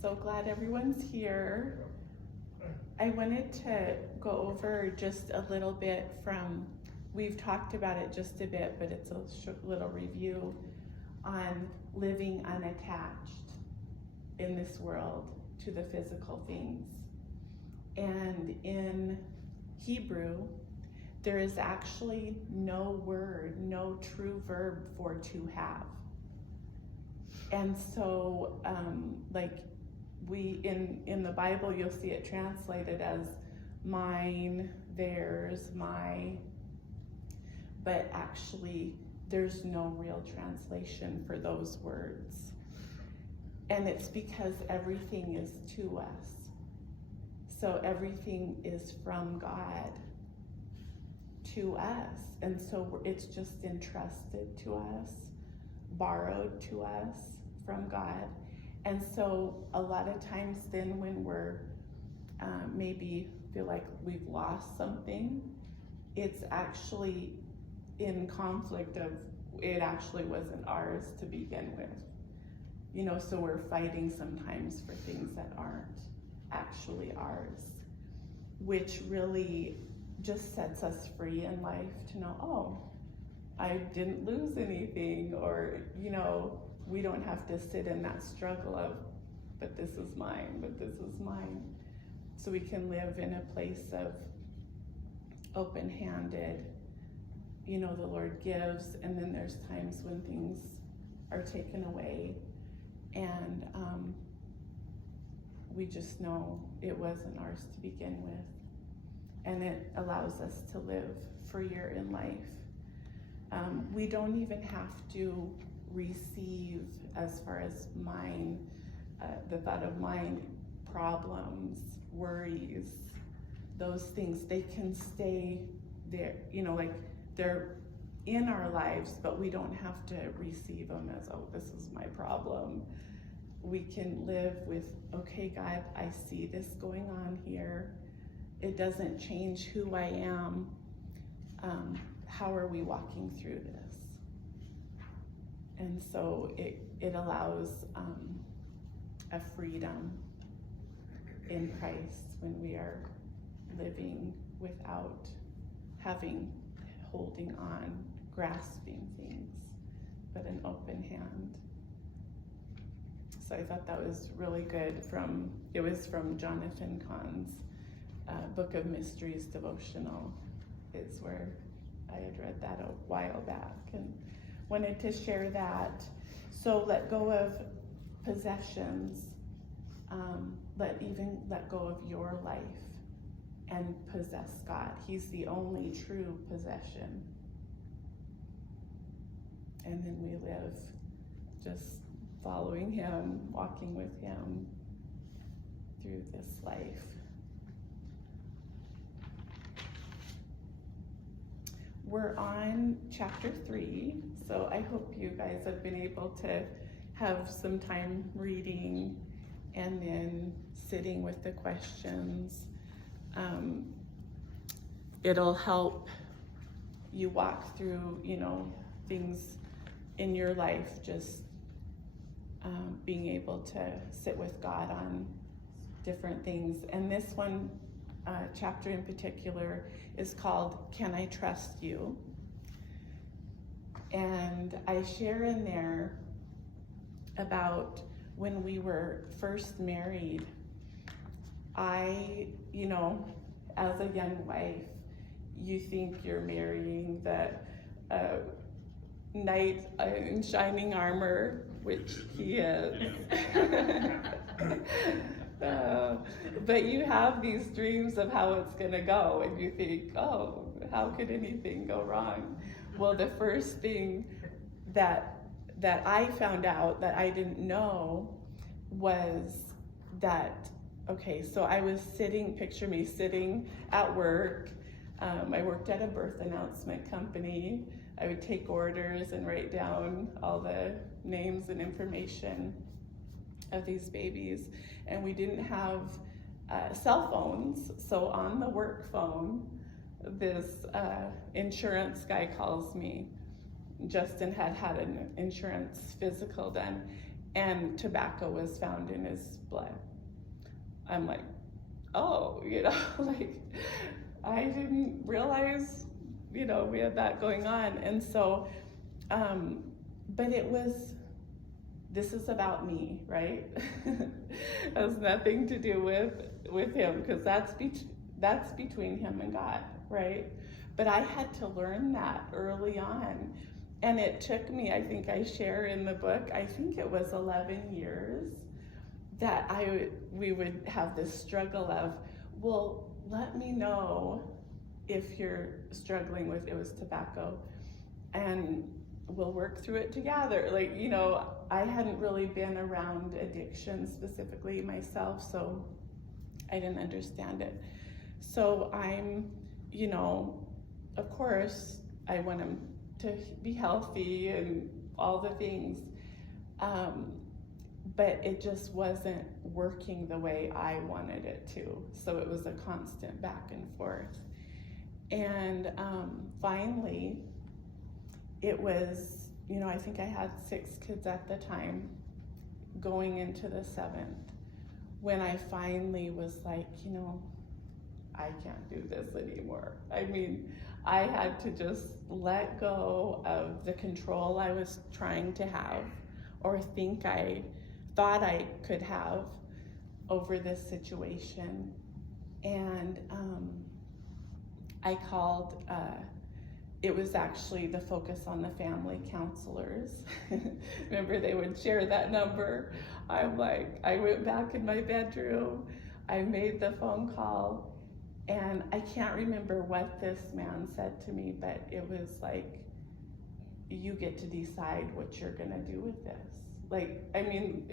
So glad everyone's here. I wanted to go over just a little bit we've talked about it just a bit, but it's a little review on living unattached in this world to the physical things. And in Hebrew, there is actually no word, no true verb for to have. And so, in the Bible, you'll see it translated as mine, theirs, my, but actually there's no real translation for those words. And it's because everything is to us. So everything is from God to us. And so it's just entrusted to us, borrowed to us from God. And so a lot of times then when we're maybe feel like we've lost something, it's actually in conflict of it actually wasn't ours to begin with. So we're fighting sometimes for things that aren't actually ours, which really just sets us free in life to know, oh, I didn't lose anything, or, we don't have to sit in that struggle of, but this is mine, but this is mine. So we can live in a place of open-handed, the Lord gives, and then there's times when things are taken away, and we just know it wasn't ours to begin with. And it allows us to live freer in life. We don't even have to receive, as far as mine, the thought of mine, problems, worries, those things, they can stay there, they're in our lives, but we don't have to receive them as, oh, this is my problem. We can live with, okay, God, I see this going on here. It doesn't change who I am. How are we walking through this? And so it allows a freedom in Christ when we are living without holding on, grasping things, but an open hand. So I thought that was really good. It was from Jonathan Cahn's Book of Mysteries devotional, is where I had read that a while back and wanted to share that. So let go of possessions, let go of your life and possess God. He's the only true possession. And then we live just following him, walking with him through this life. We're on chapter 3, so I hope you guys have been able to have some time reading and then sitting with the questions. It'll help you walk through, things in your life, just being able to sit with God on different things. And this one chapter in particular is called Can I Trust You? And I share in there about when we were first married. I, as a young wife, you think you're marrying the knight in shining armor, which he is. But you have these dreams of how it's going to go, and you think, oh, how could anything go wrong? Well, the first thing that I found out that I didn't know was that, okay, so I was picture me sitting at work. I worked at a birth announcement company. I would take orders and write down all the names and information of these babies. And we didn't have cell phones, so on the work phone, this insurance guy calls me. Justin had an insurance physical done, and tobacco was found in his blood. I'm like, oh, like I didn't realize, we had that going on. And so, but this is about me, right? It has nothing to do with him, because that's between him and God, right? But I had to learn that early on. And it took me, I think I share in the book, I think it was 11 years that we would have this struggle of, well, let me know if you're struggling with, it was tobacco, and we'll work through it together. Like, I hadn't really been around addiction specifically myself, so I didn't understand it. So I'm, of course, I want him to be healthy and all the things, but it just wasn't working the way I wanted it to. So it was a constant back and forth. And finally, it was, I think I had 6 kids at the time, going into the 7th, when I finally was like, I can't do this anymore. I mean, I had to just let go of the control I was trying to have, or I thought I could have, over this situation. And I called, it was actually the Focus on the Family counselors. Remember, they would share that number. I'm like, I went back in my bedroom, I made the phone call, and I can't remember what this man said to me, but it was like, you get to decide what you're gonna do with this. Like, I mean,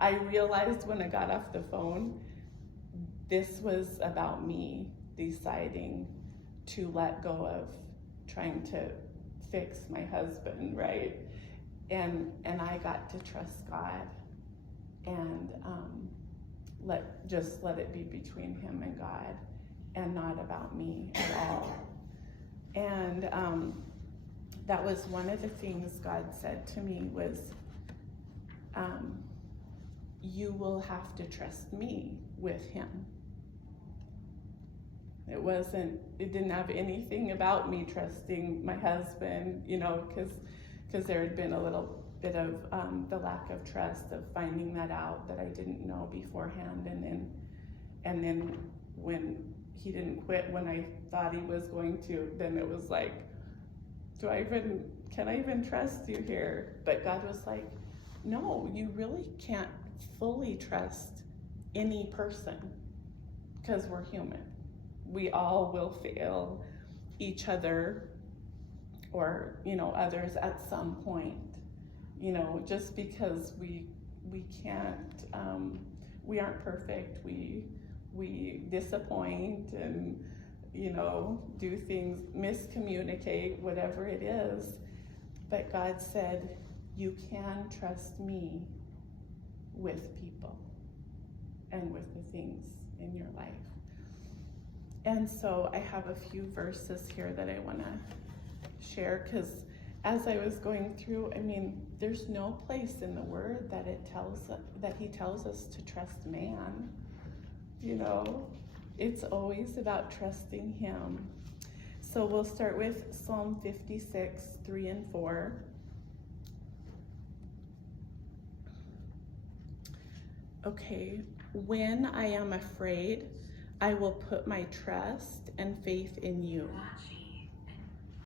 I realized when I got off the phone, this was about me deciding to let go of trying to fix my husband, right? And I got to trust God and let it be between him and God, and not about me at all. And that was one of the things God said to me was, you will have to trust me with him. It didn't have anything about me trusting my husband, because there had been a little bit of the lack of trust of finding that out, that I didn't know beforehand. And then when he didn't quit when I thought he was going to, then it was like, can I even trust you here? But God was like, no, you really can't fully trust any person, because we're human. We all will fail each other, or others at some point. Just because we can't, we aren't perfect. We disappoint and do things, miscommunicate, whatever it is. But God said, you can trust me with people and with the things in your life. And so I have a few verses here that I want to share, because as I was going through, there's no place in the Word that he tells us to trust man. It's always about trusting him. So we'll start with Psalm 56, 3 and 4. Okay, when I am afraid, I will put my trust and faith in you.